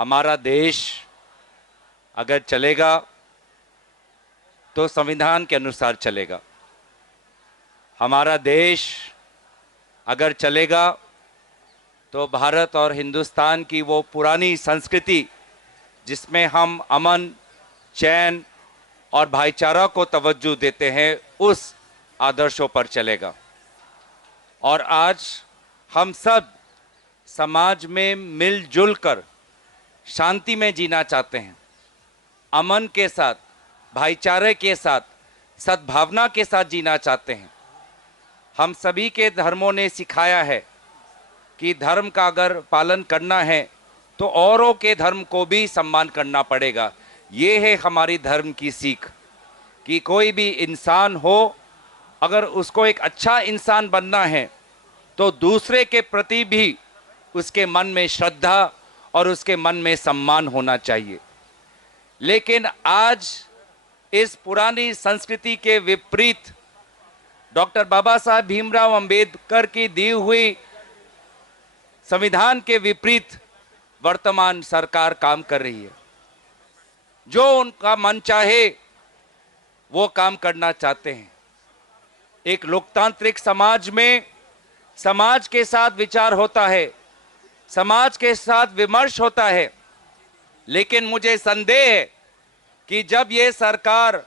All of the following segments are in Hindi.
हमारा देश अगर चलेगा तो संविधान के अनुसार चलेगा। हमारा देश अगर चलेगा तो भारत और हिंदुस्तान की वो पुरानी संस्कृति जिसमें हम अमन, चैन और भाईचारा को तवज्जो देते हैं, उस आदर्शों पर चलेगा। और आज हम सब समाज में मिलजुल कर शांति में जीना चाहते हैं, अमन के साथ, भाईचारे के साथ, सद्भावना के साथ जीना चाहते हैं। हम सभी के धर्मों ने सिखाया है कि धर्म का अगर पालन करना है तो औरों के धर्म को भी सम्मान करना पड़ेगा। ये है हमारी धर्म की सीख कि कोई भी इंसान हो, अगर उसको एक अच्छा इंसान बनना है तो दूसरे के प्रति भी उसके मन में श्रद्धा और उसके मन में सम्मान होना चाहिए। लेकिन आज इस पुरानी संस्कृति के विपरीत डॉक्टर बाबा साहब भीमराव अंबेडकर की दी हुई संविधान के विपरीत वर्तमान सरकार काम कर रही है। जो उनका मन चाहे वो काम करना चाहते हैं। एक लोकतांत्रिक समाज में समाज के साथ विचार होता है, समाज के साथ विमर्श होता है, लेकिन मुझे संदेह है कि जब ये सरकार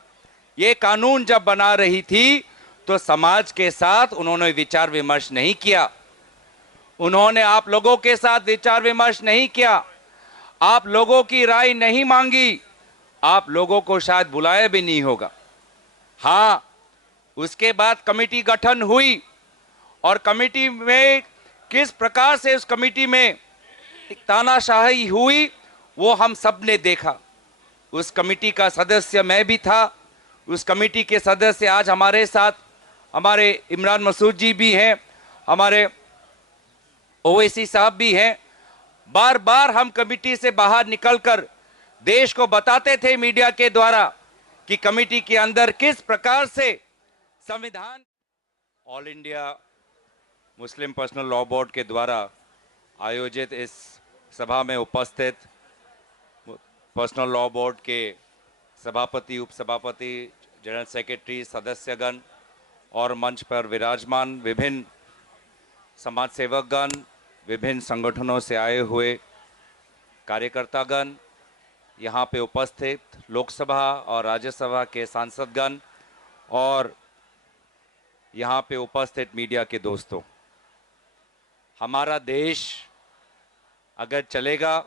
ये कानून जब बना रही थी तो समाज के साथ उन्होंने विचार विमर्श नहीं किया। उन्होंने आप लोगों के साथ विचार विमर्श नहीं किया, आप लोगों की राय नहीं मांगी, आप लोगों को शायद बुलाया भी नहीं होगा। हाँ, उसके बाद कमेटी गठन हुई और कमेटी में किस प्रकार से उस कमेटी में तानाशाही हुई वो हम सब ने देखा। उस कमेटी का सदस्य मैं भी था। उस कमेटी के सदस्य आज हमारे साथ हमारे इमरान मसूद जी भी हैं, हमारे ओवैसी साहब भी हैं। बार बार हम कमेटी से बाहर निकलकर देश को बताते थे मीडिया के द्वारा कि कमेटी के अंदर किस प्रकार से संविधान। All India Muslim personal law board के द्वारा आयोजित इस सभा में उपस्थित पर्सनल लॉ बोर्ड के सभापति, उपसभापति, जनरल सेक्रेटरी, सदस्यगण और मंच पर विराजमान विभिन्न समाज सेवकगण, विभिन्न संगठनों से आए हुए कार्यकर्तागण, यहाँ पे उपस्थित लोकसभा और राज्यसभा के सांसदगण और यहाँ पे उपस्थित मीडिया के दोस्तों, हमारा देश अगर चलेगा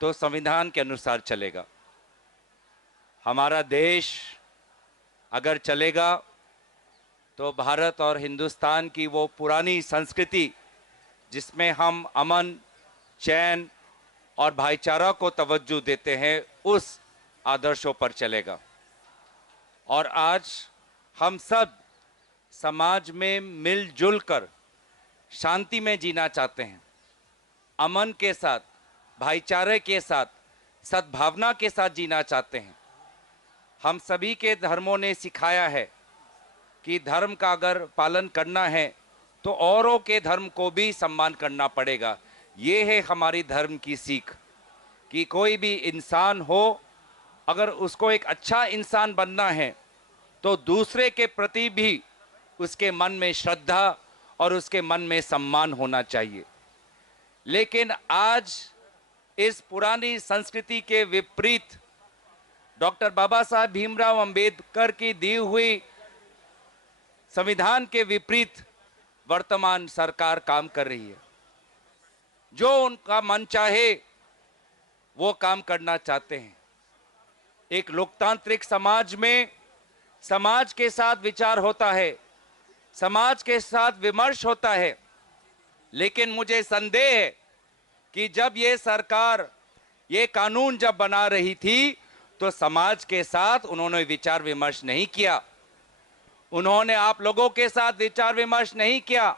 तो संविधान के अनुसार चलेगा। हमारा देश अगर चलेगा तो भारत और हिंदुस्तान की वो पुरानी संस्कृति जिसमें हम अमन, चैन और भाईचारा को तवज्जो देते हैं, उस आदर्शों पर चलेगा। और आज हम सब समाज में मिलजुल कर शांति में जीना चाहते हैं, अमन के साथ, भाईचारे के साथ, सद्भावना के साथ जीना चाहते हैं। हम सभी के धर्मों ने सिखाया है कि धर्म का अगर पालन करना है तो औरों के धर्म को भी सम्मान करना पड़ेगा। ये है हमारी धर्म की सीख कि कोई भी इंसान हो, अगर उसको एक अच्छा इंसान बनना है तो दूसरे के प्रति भी उसके मन में श्रद्धा और उसके मन में सम्मान होना चाहिए। लेकिन आज इस पुरानी संस्कृति के विपरीत डॉक्टर बाबा साहब भीमराव अंबेडकर की दी हुई संविधान के विपरीत वर्तमान सरकार काम कर रही है। जो उनका मन चाहे वो काम करना चाहते हैं। एक लोकतांत्रिक समाज में समाज के साथ विचार होता है, समाज के साथ विमर्श होता है, लेकिन मुझे संदेह है कि जब ये सरकार ये कानून जब बना रही थी तो समाज के साथ उन्होंने विचार विमर्श नहीं किया, उन्होंने आप लोगों के साथ विचार विमर्श नहीं किया,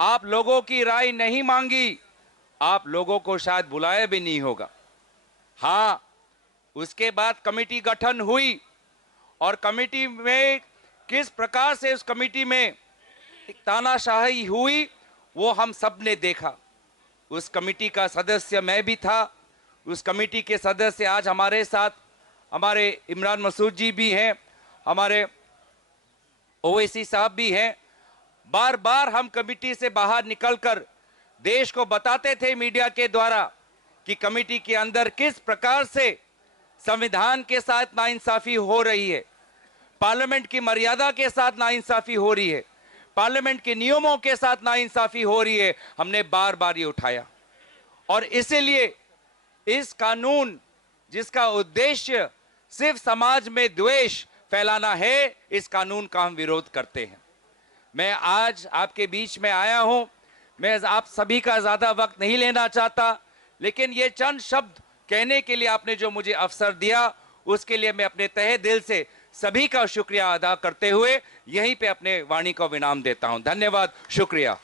आप लोगों की राय नहीं मांगी, आप लोगों को शायद बुलाया भी नहीं होगा। हाँ, उसके बाद कमेटी गठन हुई और कमेटी में किस प्रकार से उस कमेटी में तानाशाही हुई वो हम सब ने देखा। उस कमेटी का सदस्य मैं भी था। उस कमेटी के सदस्य आज हमारे साथ हमारे इमरान मसूद जी भी हैं, हमारे ओवैसी साहब भी हैं। बार बार हम कमेटी से बाहर निकलकर देश को बताते थे मीडिया के द्वारा कि कमेटी के अंदर किस प्रकार से संविधान के साथ नाइंसाफी हो रही है, पार्लियामेंट की मर्यादा के साथ नाइंसाफी हो रही है, पार्लियामेंट के नियमों के साथ नाइंसाफी हो रही है। हमने बार बार ये उठाया और इसीलिए इस कानून जिसका उद्देश्य सिर्फ समाज में द्वेष फैलाना है, इस कानून का हम विरोध करते हैं। मैं आज आपके बीच में आया हूं, मैं आप सभी का ज्यादा वक्त नहीं लेना चाहता, लेकिन ये चंद शब्द कहने के लिए आपने जो मुझे अवसर दिया, उसके लिए मैं अपने तहे दिल से सभी का शुक्रिया अदा करते हुए यहीं पे अपने वाणी को विराम देता हूं। धन्यवाद, शुक्रिया।